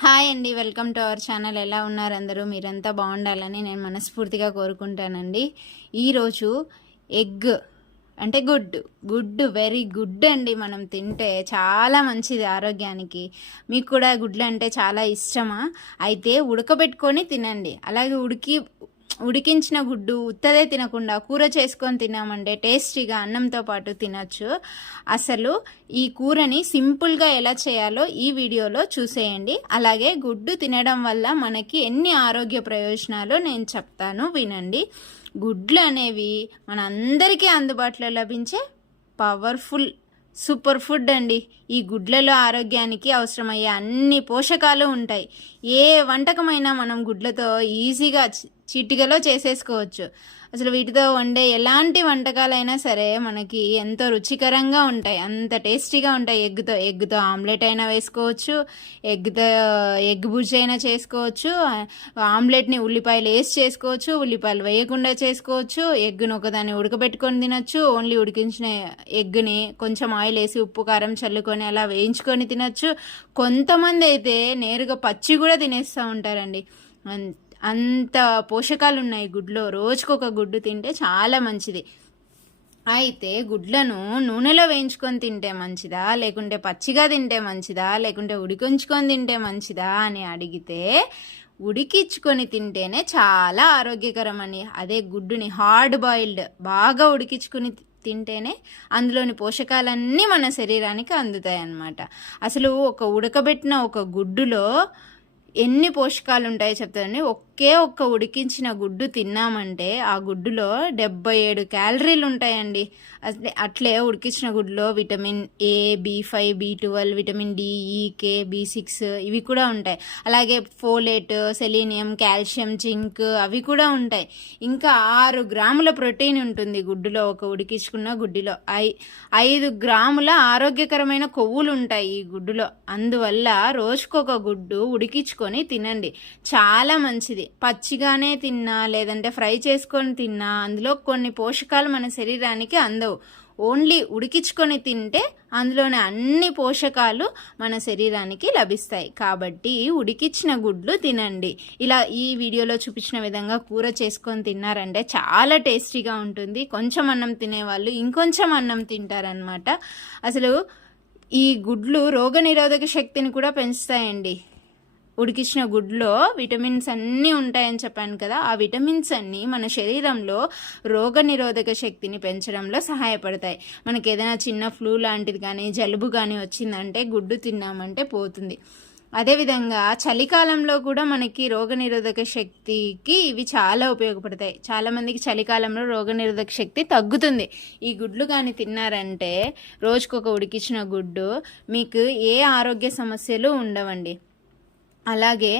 Hi అండి welcome to our channel ఎలా ఉన్నారు అందరూ? మీరంతా బాగుండాలని నేను మనస్ఫూర్తిగా కోరుకుంటానండి. ఈరోజు ఎగ్ అంటే గుడ్ గుడ్ వెరీ గుడ్ అండి మనం తింటే. చాలా మంచిది ఆరోగ్యానికి. మీకు కూడా గుడ్లు అంటే చాలా ఇష్టమా? అయితే ఉడకబెట్టుకొని తినండి. అలాగే ఉడికి ఉడికించిన గుడ్డు ఉత్తదే తినకుండా కూర చేసుకొని తిన్నామంటే టేస్టీగా అన్నంతో పాటు తినచ్చు. అసలు ఈ కూరని సింపుల్గా ఎలా చేయాలో ఈ వీడియోలో చూసేయండి. అలాగే గుడ్డు తినడం వల్ల మనకి ఎన్ని ఆరోగ్య ప్రయోజనాలు నేను చెప్తాను వినండి. గుడ్లు అనేవి మనందరికీ అందుబాటులో లభించే పవర్ఫుల్ సూపర్ ఫుడ్ అండి. ఈ గుడ్లలో ఆరోగ్యానికి అవసరమయ్యే అన్ని పోషకాలు ఉంటాయి. ఏ వంటకమైనా మనం గుడ్లతో ఈజీగా చిటికలో చేసేసుకోవచ్చు. అసలు వీటితో వండే ఎలాంటి వంటకాలైనా సరే మనకి ఎంతో రుచికరంగా ఉంటాయి. అంత టేస్టీగా ఉంటాయి. ఎగ్తో ఎగ్తో ఆమ్లెట్ అయినా వేసుకోవచ్చు. ఎగ్తో ఎగ్ బుజ్జి అయినా చేసుకోవచ్చు. ఆమ్లెట్ని ఉల్లిపాయలు వేసి చేసుకోవచ్చు. ఉల్లిపాయలు వేయకుండా చేసుకోవచ్చు. ఎగ్ను ఒకదాన్ని ఉడకబెట్టుకొని తినొచ్చు. ఓన్లీ ఉడికించిన ఎగ్ని కొంచెం ఆయిల్ వేసి ఉప్పు కారం చల్లుకొని అలా వేయించుకొని తినొచ్చు. కొంతమంది అయితే నేరుగా పచ్చి కూడా తినేస్తూ ఉంటారండి. అన్- అంత పోషకాలు ఉన్నాయి గుడ్లో. రోజుకొక గుడ్డు తింటే చాలా మంచిది. అయితే గుడ్లను నూనెలో వేయించుకొని తింటే మంచిదా? లేకుంటే పచ్చిగా తింటే మంచిదా? లేకుంటే ఉడికించుకొని తింటే మంచిదా అని అడిగితే ఉడికించుకొని తింటేనే చాలా ఆరోగ్యకరం అని అదే గుడ్డుని హార్డ్ బాయిల్డ్ బాగా ఉడికించుకొని తింటేనే అందులోని పోషకాలన్నీ మన శరీరానికి అందుతాయి అన్నమాట అసలు ఒక ఉడకబెట్టిన ఒక గుడ్డులో ఎన్ని పోషకాలు ఉంటాయో చెప్తానండి ఒకే ఒక్క ఉడికించిన గుడ్డు తిన్నామంటే ఆ గుడ్డులో డెబ్బై ఏడు క్యాలరీలు ఉంటాయండి. అట్లే అట్లే ఉడికించిన గుడ్డులో vitamin A B five B twelve vitamin D E K B six ఇవి కూడా ఉంటాయి. అలాగే ఫోలేట్ సెలీనియం కాల్షియం జింక్ అవి కూడా ఉంటాయి. ఇంకా ఆరు గ్రాముల ప్రోటీన్ ఉంటుంది గుడ్డులో ఒక ఉడికించుకున్న గుడ్డిలో. ఐ ఐదు గ్రాముల ఆరోగ్యకరమైన కొవ్వులు ఉంటాయి ఈ గుడ్డులో. అందువల్ల రోజుకొక గుడ్డు ఉడికించుకొని తినండి. చాలా మంచిది. పచ్చిగానే తిన్నా లేదంటే ఫ్రై చేసుకొని తిన్నా అందులో కొన్ని పోషకాలు మన శరీరానికి అందవు. ఓన్లీ ఉడికించుకొని తింటే అందులోని అన్ని పోషకాలు మన శరీరానికి లభిస్తాయి. కాబట్టి ఉడికించిన గుడ్లు తినండి. ఇలా ఈ వీడియోలో చూపించిన విధంగా కూర చేసుకొని తిన్నారంటే చాలా టేస్టీగా ఉంటుంది. కొంచెం అన్నం తినేవాళ్ళు ఇంకొంచెం అన్నం తింటారనమాట అసలు ఈ గుడ్లు రోగనిరోధక శక్తిని కూడా పెంచుతాయండి. ఉడికించిన గుడ్లో విటమిన్స్ అన్నీ ఉంటాయని చెప్పాను కదా ఆ విటమిన్స్ అన్నీ మన శరీరంలో రోగ నిరోధక శక్తిని పెంచడంలో సహాయపడతాయి. మనకి ఏదైనా చిన్న ఫ్లూ లాంటిది కానీ జలుబు కానీ వచ్చిందంటే గుడ్డు తిన్నామంటే పోతుంది. అదేవిధంగా చలికాలంలో కూడా మనకి రోగనిరోధక శక్తికి ఇవి చాలా ఉపయోగపడతాయి. చాలామందికి చలికాలంలో రోగనిరోధక శక్తి తగ్గుతుంది. ఈ గుడ్లు కానీ తిన్నారంటే రోజుకొక ఉడికించిన గుడ్డు మీకు ఏ ఆరోగ్య సమస్యలు ఉండవండి. అలాగే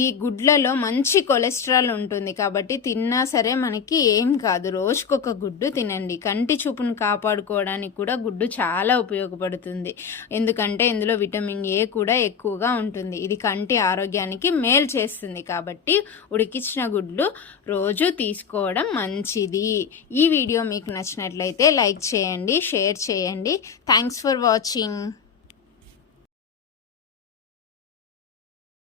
ఈ గుడ్లలో మంచి కొలెస్ట్రాల్ ఉంటుంది కాబట్టి తిన్నా సరే మనకి ఏం కాదు. రోజుకొక గుడ్డు తినండి. కంటి చూపును కాపాడుకోవడానికి కూడా గుడ్డు చాలా ఉపయోగపడుతుంది. ఎందుకంటే ఇందులో విటమిన్ ఏ కూడా ఎక్కువగా ఉంటుంది. ఇది కంటి ఆరోగ్యానికి మేలు చేస్తుంది కాబట్టి ఉడికించిన గుడ్లు రోజు తీసుకోవడం మంచిది. ఈ వీడియో మీకు నచ్చినట్లయితే లైక్ చేయండి షేర్ చేయండి. Thanks for watching.